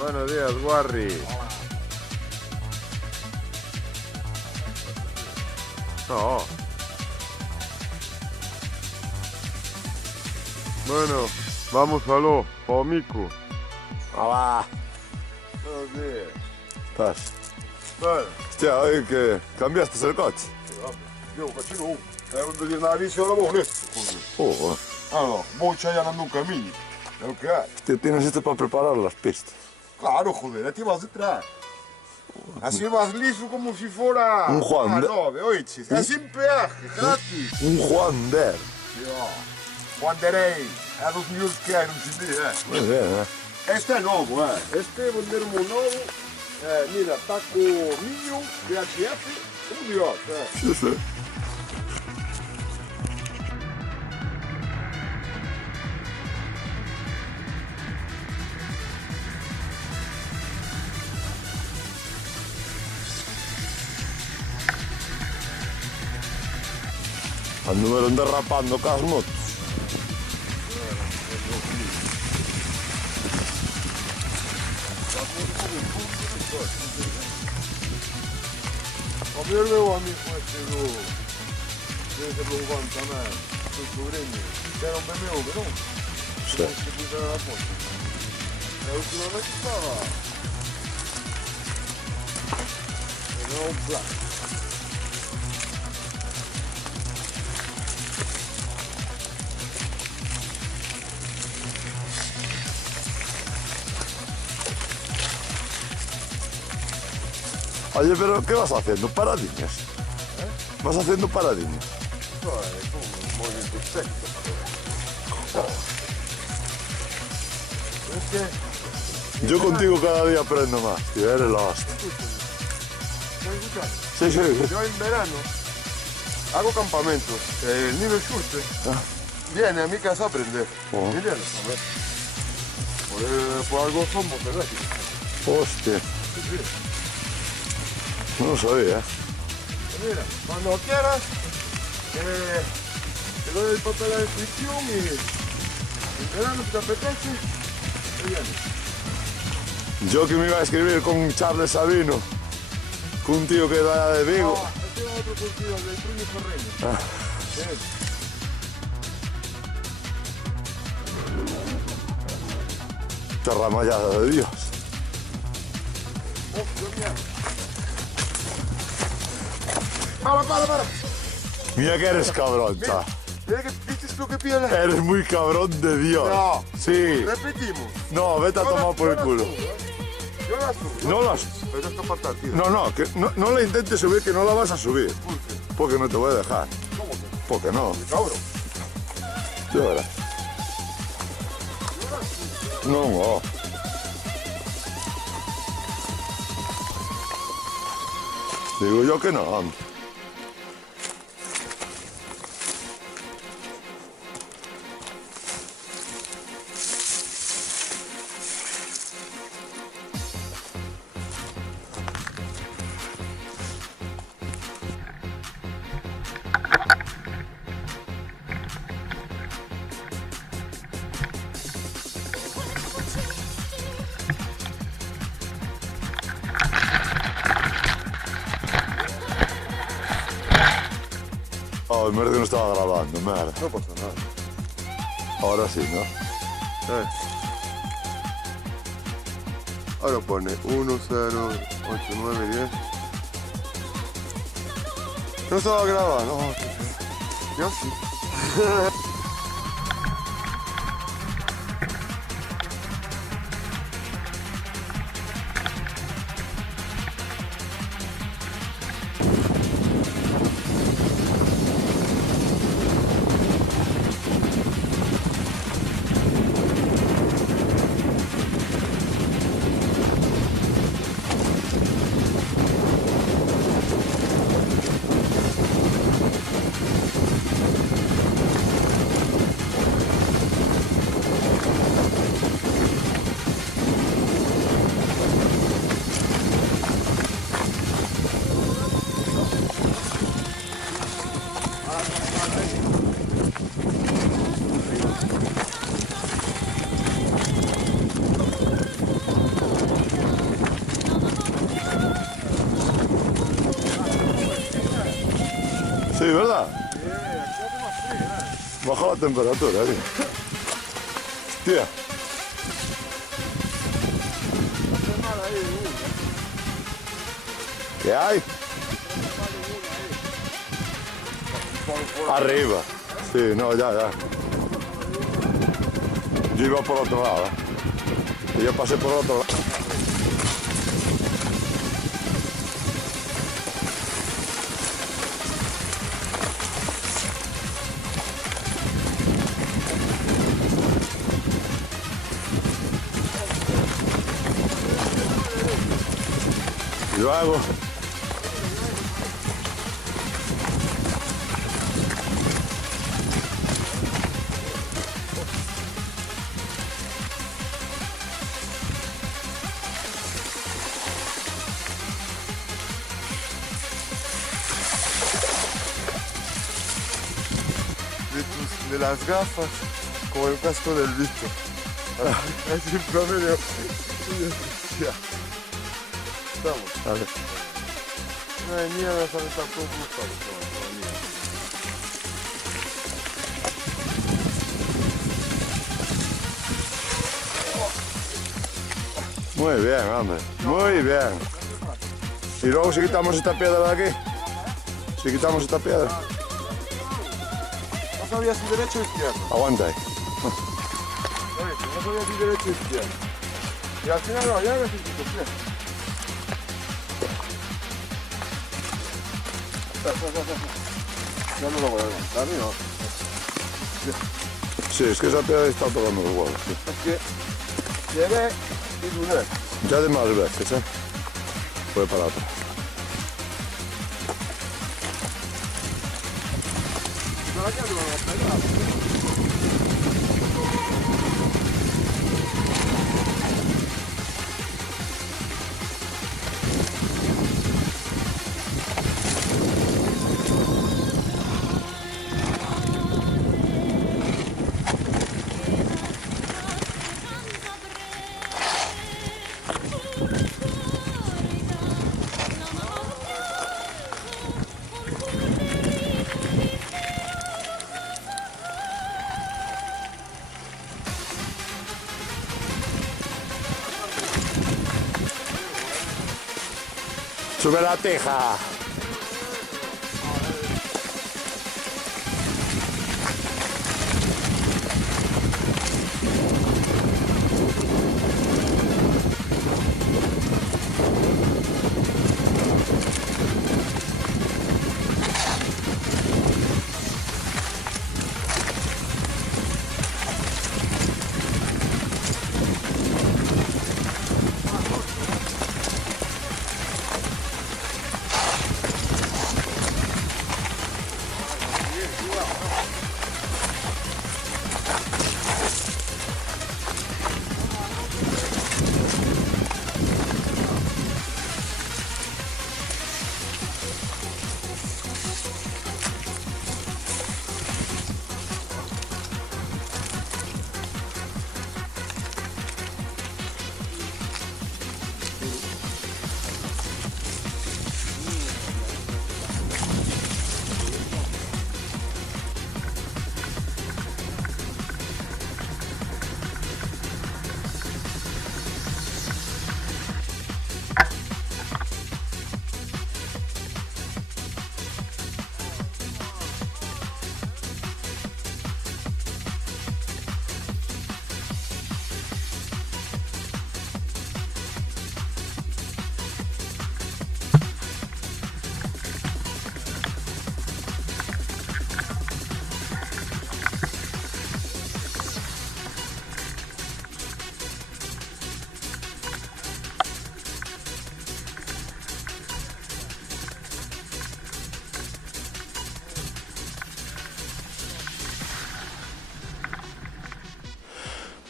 Buenos días, Warri. No. Bueno, vamos aló, Mico. Hola. Buenos días. Estás? Bueno, Hostia, oye, que cambiaste el coche. yo, coche no. É onde diz na bici, ahora vou neste. Oh, Ah, no, vou xa andando un camiño. É o que hai. te tienes esto para preparar las pistas. Claro, joder, a ti vas detrás. Así vas liso como si fuera... Un Juan Ah, de- 9, oiches. É sin peaje, gratis. Un Juan Der. Tío, Juan Derey. É dos miúdos que hai, non se di, Muy bien, ¿eh? Este é novo, Este é vendermo novo. Mira, está co Miño, DHF, un dios, Sí, sí. Anduvieron derrapando cas motos. O meu meu amigo este do Lugan tamén, do sobrinho, que era un BMW, non? Sí. Se puxeron a foto. E últimamente estaba... Era un plan. Oye, pero ¿qué vas haciendo? Paradiñas. Vas haciendo paradiñas. Isto é como un movimento técnico. Es que... Yo contigo cada día aprendo más, tío, eres la hostia. ¿Estás escuchando? Sí, sí. Yo en verano hago campamentos. El niño Schulze viene a mi casa a aprender. Oh. ¿Entiendes? A ver. Por algo somos, ¿verdad? Hostia, Sí, sí. no lo sabía. Pues mira, cuando quieras, te doy el papel de inscripción y en verano si te apetece, te vienes. Yo que me iba a escribir con Charles Sabino, con un tío que era de Vigo. Este es otro cultivo del Truño Ferreño. Sí. Terramallada de Dios. Para. Mira que eres cabrón, cha. Mira que viste lo que pide la... Eres muy cabrón de Dios. No. Sí. Repetimos. No, vete a tomar por el culo. Yo la subo. No las... Pero esto para atrás, tío. No, que no la intentes subir, que no la vas a subir. ¿Por qué? Porque no te voy a dejar. ¿Cómo que? Porque no. Cabrón. Yo verás. No. Digo yo que no. Oh, merda que no estaba grabando, merda. No pasa nada. Ahora sí, ¿no? Ahora pone 1, 0, 8, 9, 10. No estaba grabando. No, yo sí. Sí, ¿verdad? Aquí hace más frío, Baja la temperatura, tío. Tía. hace mal ahí, ¿Qué hay? Arriba. Sí, no, ya. Yo iba por otro lado, ¿eh? Y yo pasé por otro lado. Y luego... de las gafas como el casco del bicho. Así en promedio. Ya. Estamos. Vale. No hay mierda, sabe tampoco gustado. Muy bien, hombre. Muy bien. Y luego si quitamos esta piedra de aquí. Si quitamos esta piedra. No sabía si derecho o izquierda. Aguanta ahí. No sabía si derecho o izquierda. Y al final no, ya necesito pie. Ya no lo voy a aguantar, ¿no? Sí, es que esa piedra está tocando los huevos. Sí. Es que llegué y dudé. Ya de más veces, ¿eh? Fue para atrás. ¿Para qué no lo voy a pegar? ¡Sube la teja!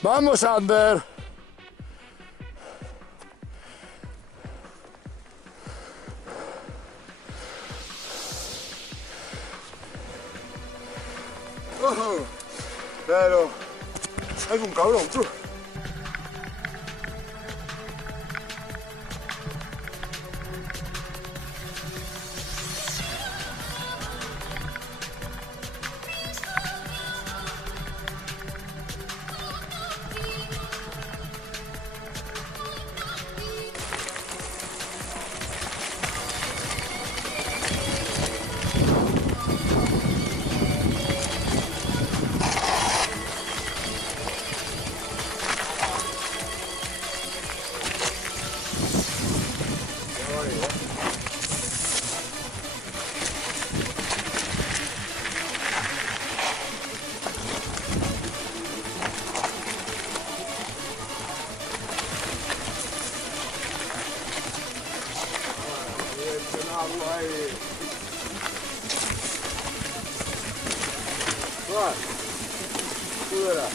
¡Vamos, Ander! Pero es un cabrón, tú. agua ahí. Vai, tú verás.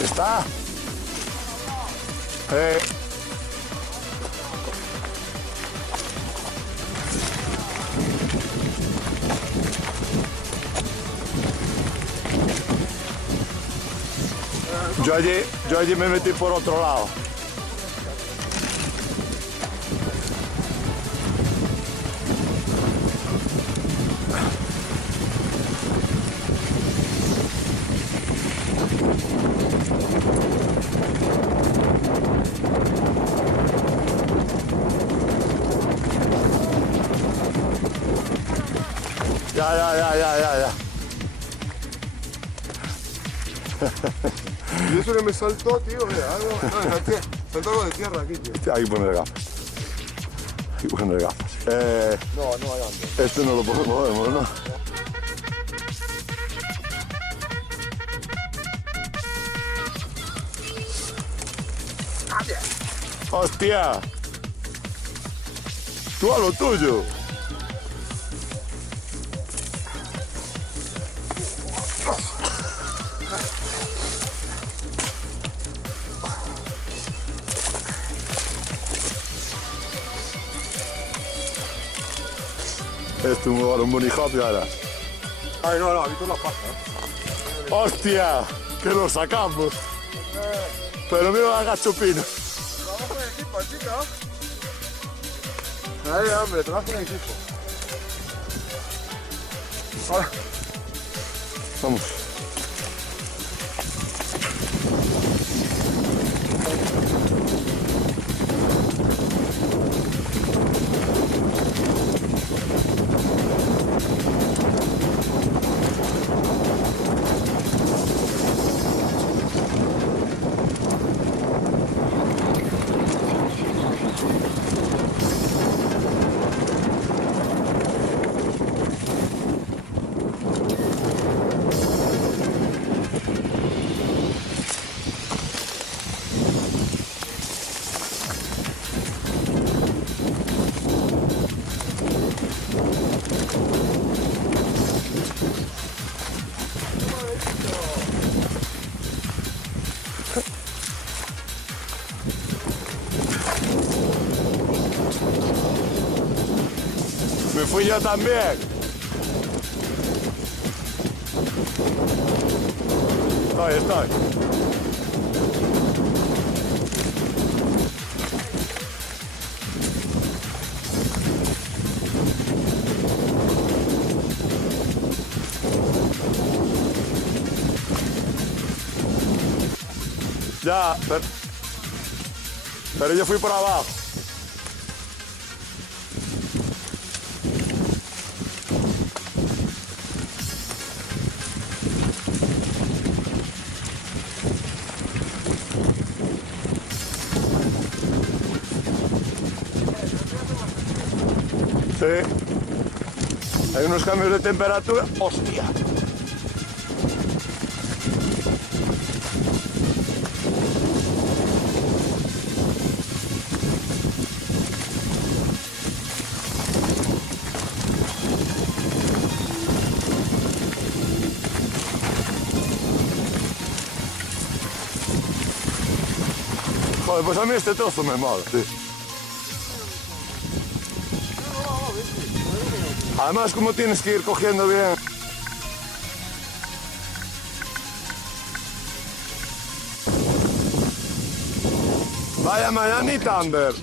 Está. Yo allí me metí por otro lado. Ya. Y eso que me saltó, tío, mira, algo. No, saltó algo de tierra aquí, tío. Hay que poner gafas. No hay ande. Este no lo podemos, ¿no? ¡Hostia! ¡Tú a lo tuyo! Esto es un bunny hop y ahora. Ay, no, aquí tú la pasas. ¡Hostia! ¡Que lo sacamos! Pero mira la gachupina. Trabajo en equipo, chica. Ay, hombre, trabajo en equipo. Ahora. Vamos. Me fui yo también. Estoy. Ya, pero yo fui por abajo. Sí. Hay unos cambios de temperatura. ¡Hostia! Joder, pues a mí este trozo me mola, sí. Además, como tienes que ir cogiendo bien. Vaya mañanita, Amber.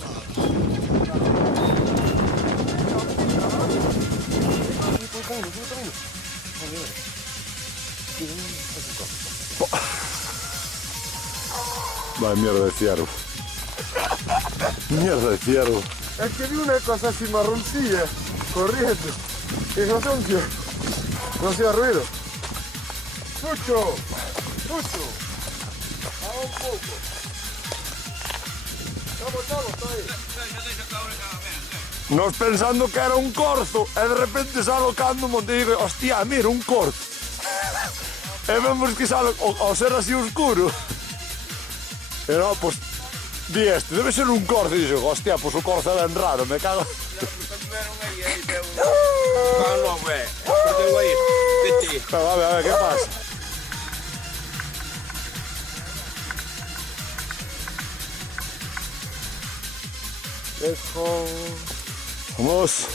Vaya mierda de ciervo. Mierda de ciervo. Es que vi una cosa así marroncilla corriendo. Y no sé un tío. No hacía ruido. Tucho. Tucho. Baja un poco. Estamos, está ahí. Nós pensando que era un corzo, e de repente sale cando monte e digo, hostia, mira, un corzo. E vemos que sale, ao ser así oscuro. E no, pues, di este, debe ser un corzo. E dixo, hostia, pues o corzo é ben raro, me cago. Pero a ver, ¿qué pasa? Eso. Vamos.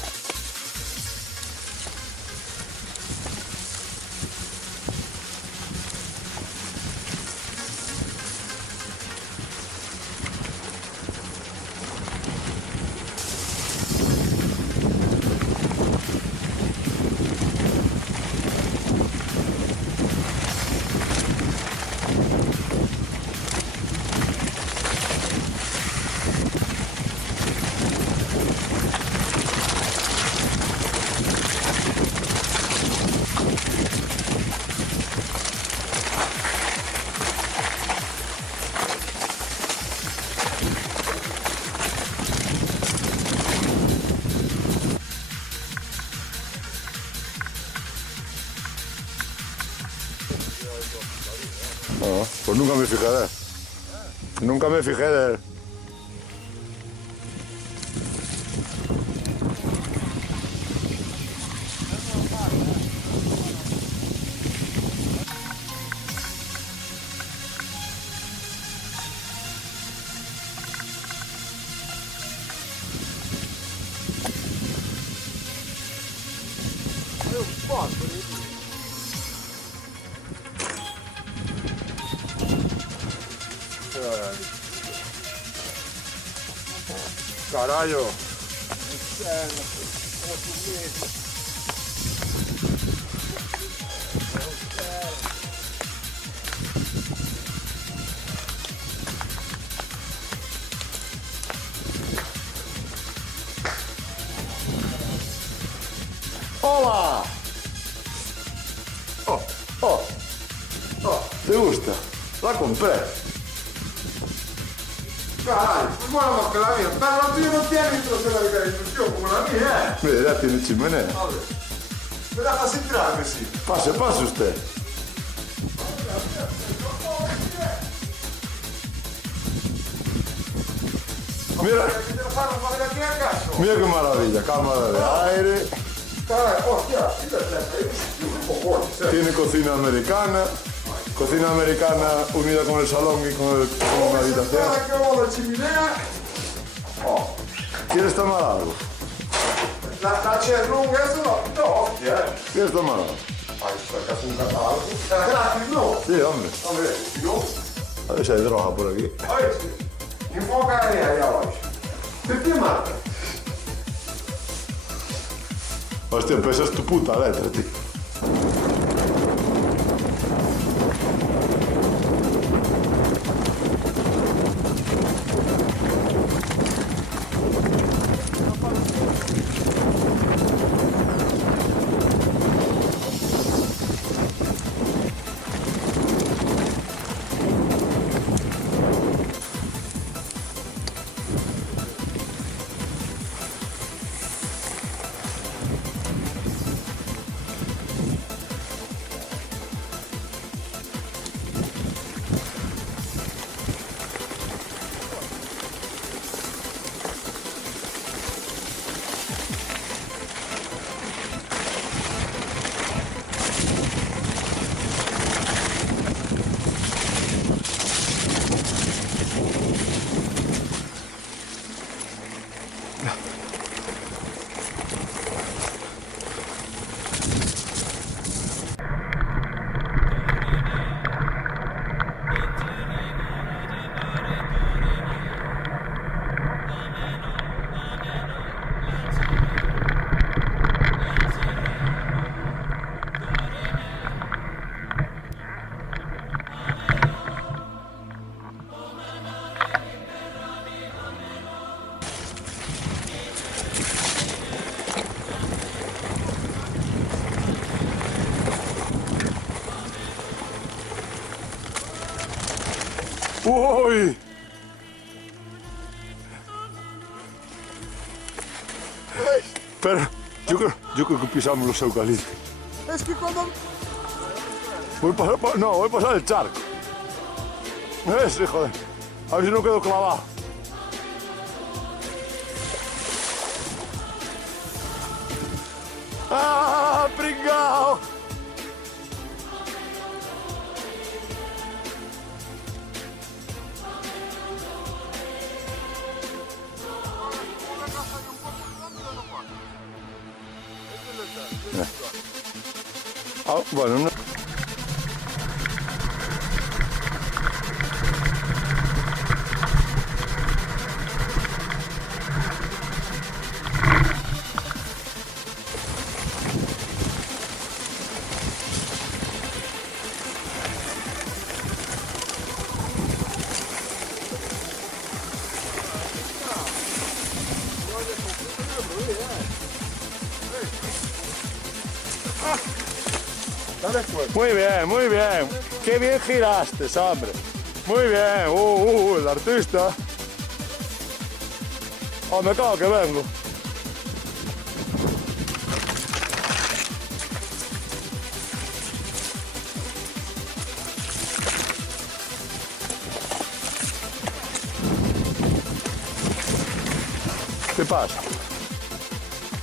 No, pues nunca me fijé de él. Nunca me fijé de él. Caralho. ¡Hola! Oh, oh, oh, ¿te gusta? La compré. Caralho, es buena más que la mía. Pero la tuya no tiene trasera de instrucción como la mía, Mira, ya tiene chimenea. A ver. Me dejas entrar, que sí. Pase, pase usted. Mira, mira qué maravilla, cámara de aire. Caray, hostia, Tiene cocina americana unida con el salón y con una habitación. la chimenea. Oh, ¿Quieres tomar algo? la cerrunga, eso no. No, hostia. ¿Quieres tomar algo? Ay, sacas un catálogo. Era gratis, ¿no? Sí, hombre. Hombre, yo. A ver si hay droga por aquí. Ay, sí. Enfoca ahí abajo. ¿De qué mata? Hostia, pues esa es tu puta letra, tío. Ui! Pero yo creo que pisamos los eucaliptos. Es que cuando... Voy a pasar el charco. Ese, joder. A ver si no quedo clavado. ¡Ah, pringao! Ah, bueno, no. Dale fuerte. Muy bien, muy bien. Qué bien giraste, hombre. Muy bien. El artista. Oh, me cago que vengo. ¿Qué pasa?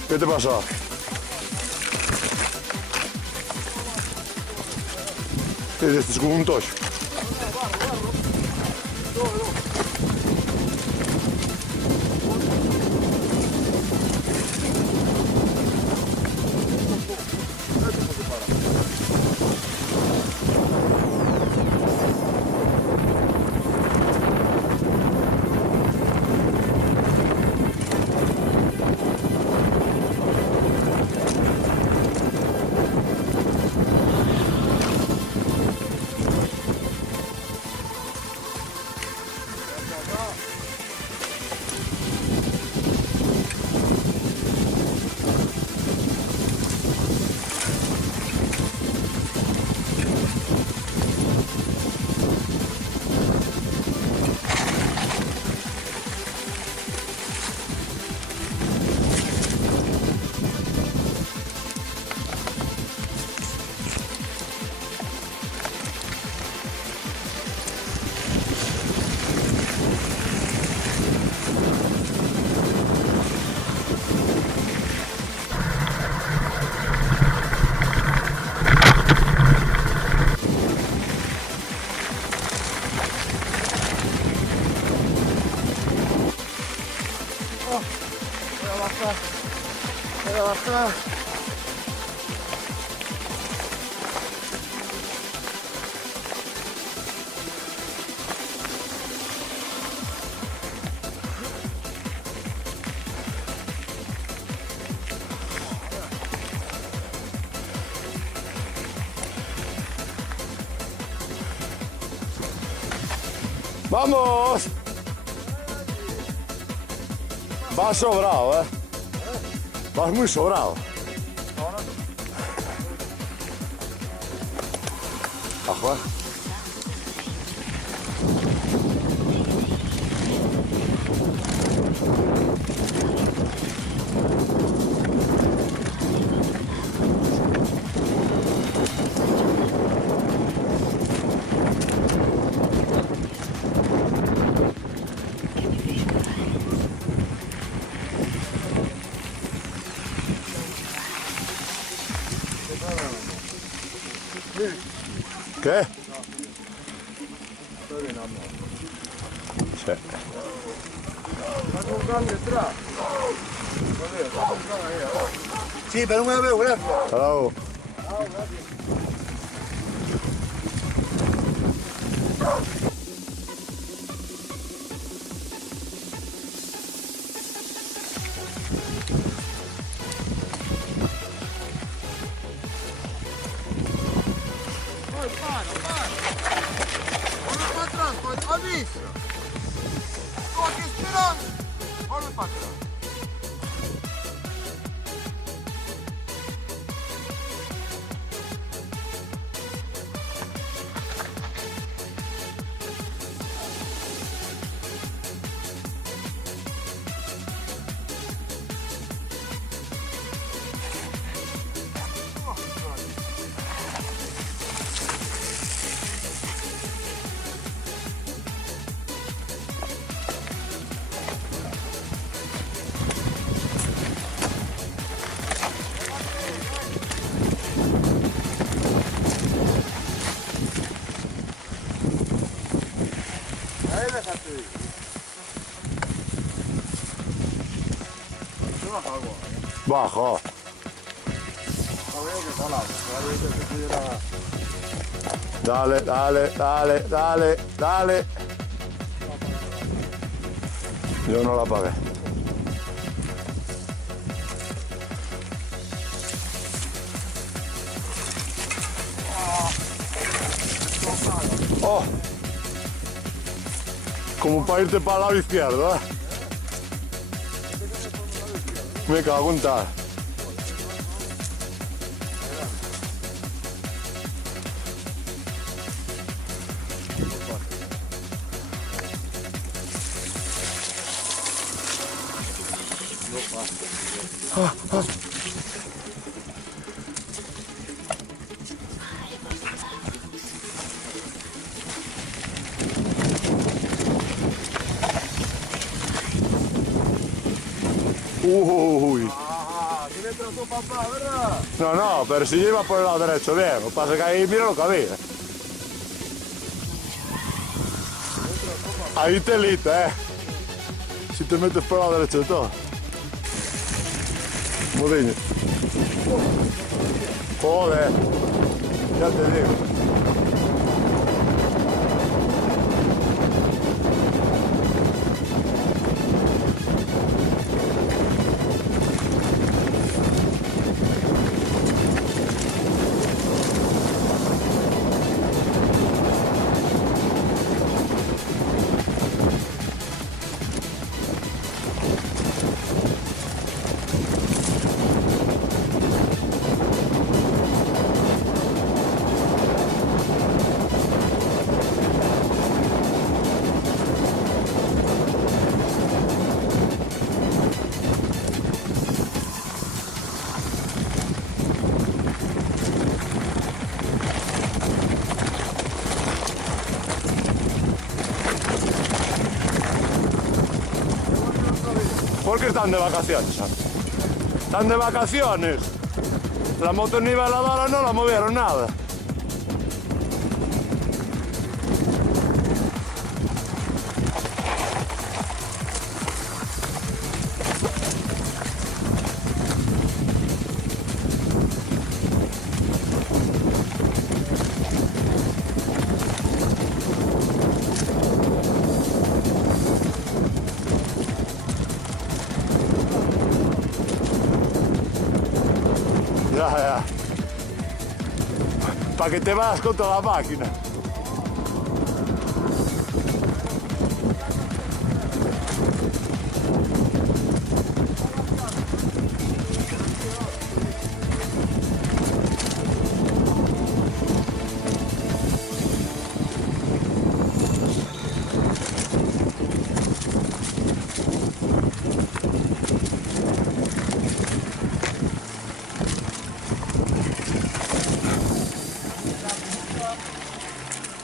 ¿Qué te pasó? Este es como un tocho. Voy a bajar. ¡Vamos! Vas sobrado, ¿eh? Vas muy sobrado. Ajo, ¿eh? ¿Qué? Estoy bien, amor. Sí. ¿Estás con can detrás? Joder, estás con can ahí, ahora. Sí, pero no me veo, gracias. Hasta luego. Volve para atrás, avisa. Estou aqui esperando. Volve para atrás. Bajo. Dale, dale, dale, dale, dale. Yo no la apagué. Oh. Como para irte para el lado izquierdo, ¿eh? Me cago en tal. Uy. Tiene trozo papá, ¿verdad? No, no, pero si yo iba por el lado derecho, bien. Lo que pasa es que ahí mira lo que había. Ahí telita, Si te metes por el lado derecho de todo. Modiño. Joder. Ya te digo. ¿Por qué están de vacaciones? Están de vacaciones. La moto niveladora no la movieron nada. Ya. Para que te vayas con toda la máquina.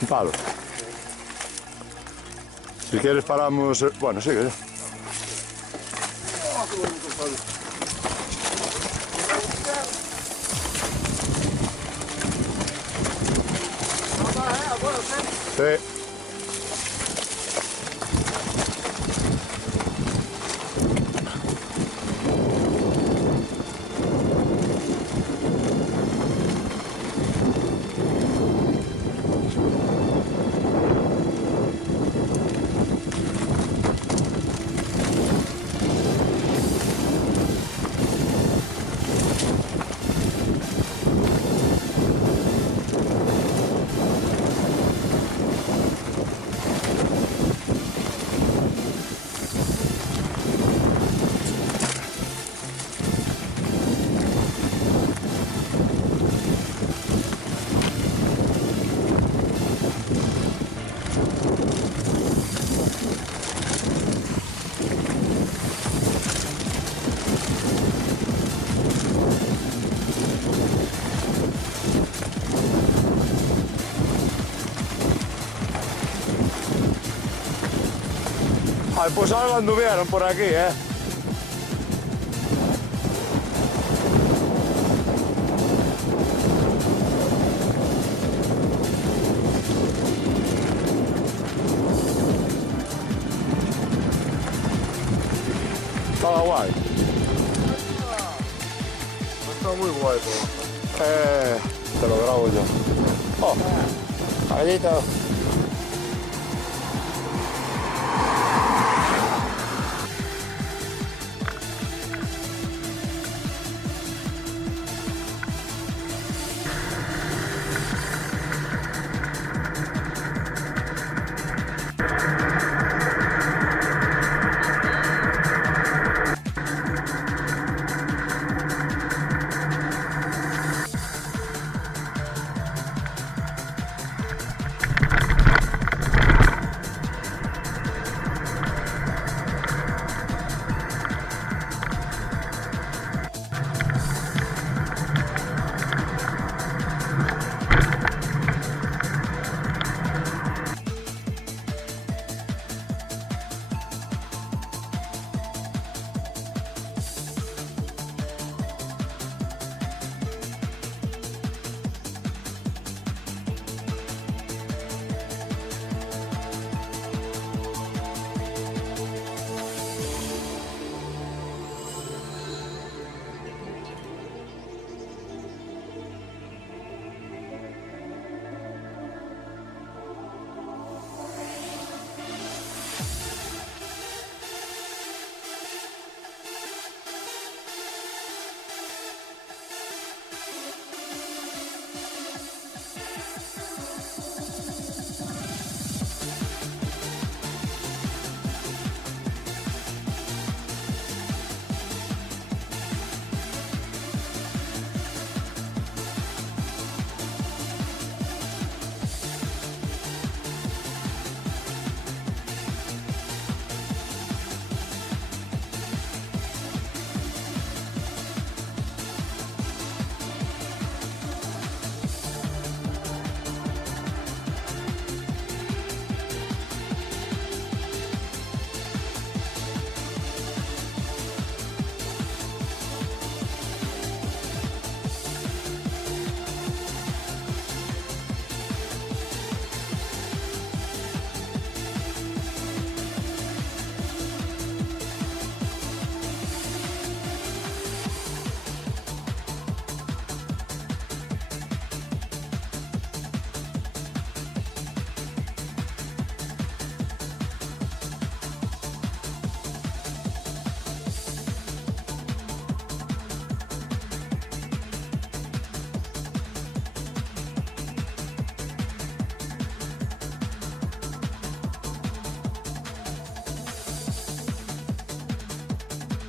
Palo. Si quieres paramos... Bueno, sigue ya. Sí. Ay, pues algo anduvieron por aquí, Estaba guay. Está muy guay todo. Te lo grabo yo. Oh, Javier.